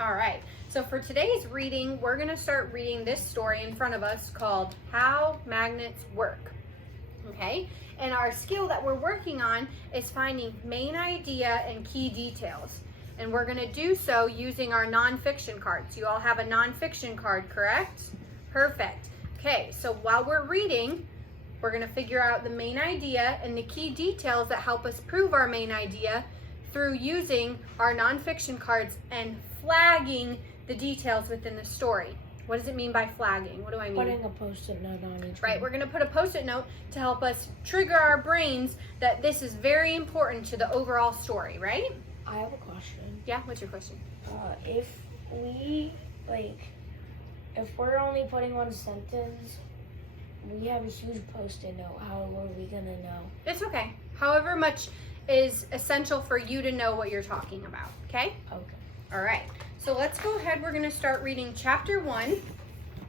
All right, so for today's reading, we're gonna start reading this story in front of us called How Magnets Work. Okay, and our skill that we're working on is finding main idea and key details. And we're gonna do so using our nonfiction cards. You all have a nonfiction card, correct? Perfect. Okay, so while we're reading, we're gonna figure out the main idea and the key details that help us prove our main idea through using our nonfiction cards and flagging the details within the story. What does it mean by flagging? What do I mean? Putting a post-it note on each one. Right, we're going to put a post-it note to help us trigger our brains that this is very important to the overall story, right? I have a question. Yeah, what's your question? If we're only putting one sentence, we have a huge post-it note. How are we gonna know? It's okay. However much is essential for you to know what you're talking about, okay? Okay. All right, so let's go ahead. We're going to start reading chapter 1,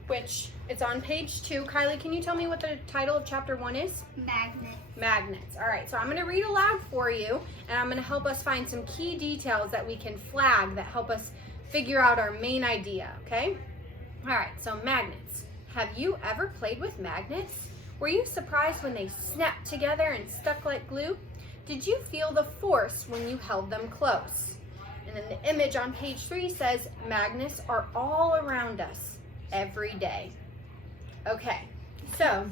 which it's on page 2. Kylie, can you tell me what the title of chapter 1 is? Magnet. Magnets. All right, so I'm going to read aloud for you, and I'm going to help us find some key details that we can flag that help us figure out our main idea, okay? All right, so magnets. Have you ever played with magnets? Were you surprised when they snapped together and stuck like glue? Did you feel the force when you held them close? And then the image on page 3 says, magnets are all around us every day. Okay, so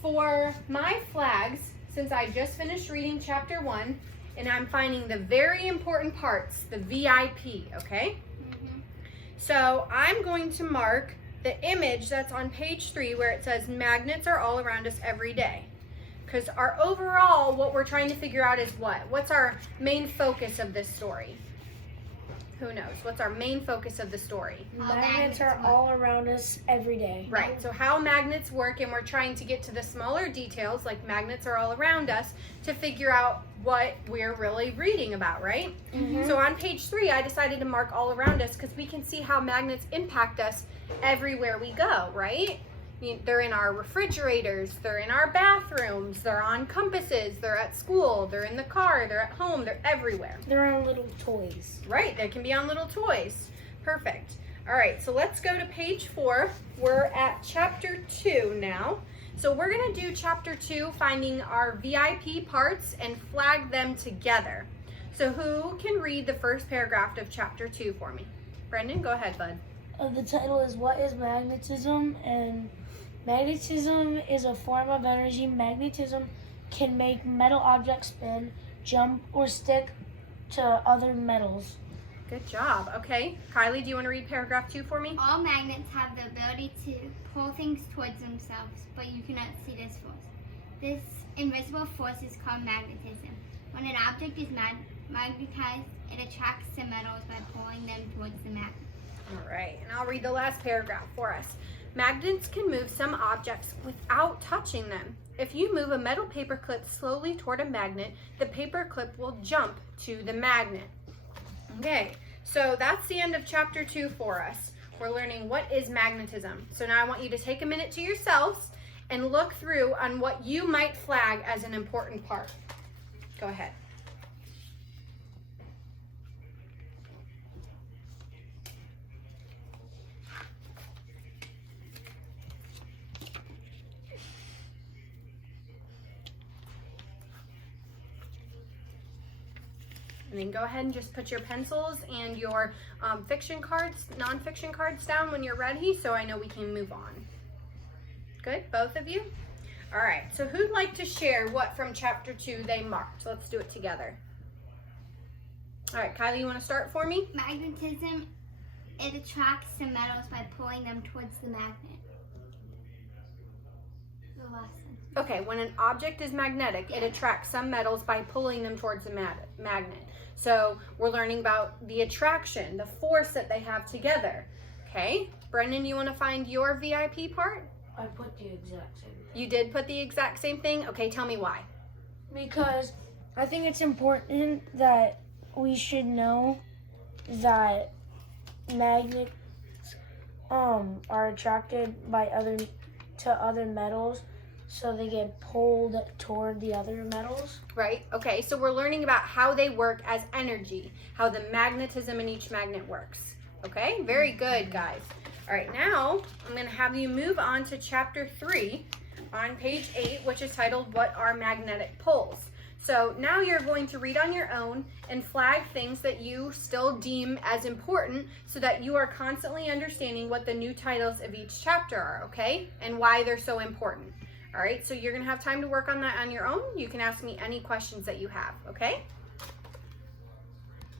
for my flags, since I just finished reading chapter 1, and I'm finding the very important parts, the VIP, okay? So I'm going to mark the image that's on page 3 where it says magnets are all around us every day. Because our overall, what we're trying to figure out is what? What's our main focus of this story? Who knows? What's our main focus of the story? Magnets are all around us every day. Right, so how magnets work, and we're trying to get to the smaller details, like magnets are all around us, to figure out what we're really reading about, right? So on page 3, I decided to mark all around us because we can see how magnets impact us everywhere we go, right? They're in our refrigerators, they're in our bathrooms, they're on compasses, they're at school, they're in the car, they're at home, they're everywhere. They're on little toys. Right, they can be on little toys. Perfect. All right, so let's go to page 4. We're at chapter 2 now. So we're gonna do chapter 2, finding our VIP parts and flag them together. So who can read the first paragraph of chapter 2 for me? Brendan, go ahead, bud. The title is What is Magnetism? And magnetism is a form of energy. Magnetism can make metal objects spin, jump, or stick to other metals. Good job. Okay, Kylie, do you want to read paragraph 2 for me? All magnets have the ability to pull things towards themselves, but you cannot see this force. This invisible force is called magnetism. When an object is magnetized, it attracts the metals by pulling them towards the magnet. All right, and I'll read the last paragraph for us. Magnets can move some objects without touching them. If you move a metal paper clip slowly toward a magnet, the paper clip will jump to the magnet. Okay, so that's the end of chapter 2 for us. We're learning what is magnetism. So now I want you to take a minute to yourselves and look through on what you might flag as an important part. Go ahead. And then go ahead and just put your pencils and your fiction cards, nonfiction cards down when you're ready, so I know we can move on. Good, both of you? All right, so who'd like to share what from chapter 2 they marked? Let's do it together. All right, Kylie, you want to start for me? Magnetism, it attracts the metals by pulling them towards the magnet. The last sentence. Okay, when an object is magnetic, it attracts some metals by pulling them towards the magnet. So we're learning about the attraction, the force that they have together. Okay, Brendan, you want to find your VIP part? I put the exact same thing. You did put the exact same thing? Okay, tell me why. Because I think it's important that we should know that magnets are attracted by other metals, so they get pulled toward the other metals. Right? Okay, so we're learning about how they work as energy, how the magnetism in each magnet works. Okay, very good, guys. All right, now I'm going to have you move on to chapter 3 on page 8, which is titled, What Are Magnetic Poles? So now you're going to read on your own and flag things that you still deem as important so that you are constantly understanding what the new titles of each chapter are, okay? And why they're so important. All right, so you're going to have time to work on that on your own. You can ask me any questions that you have, okay?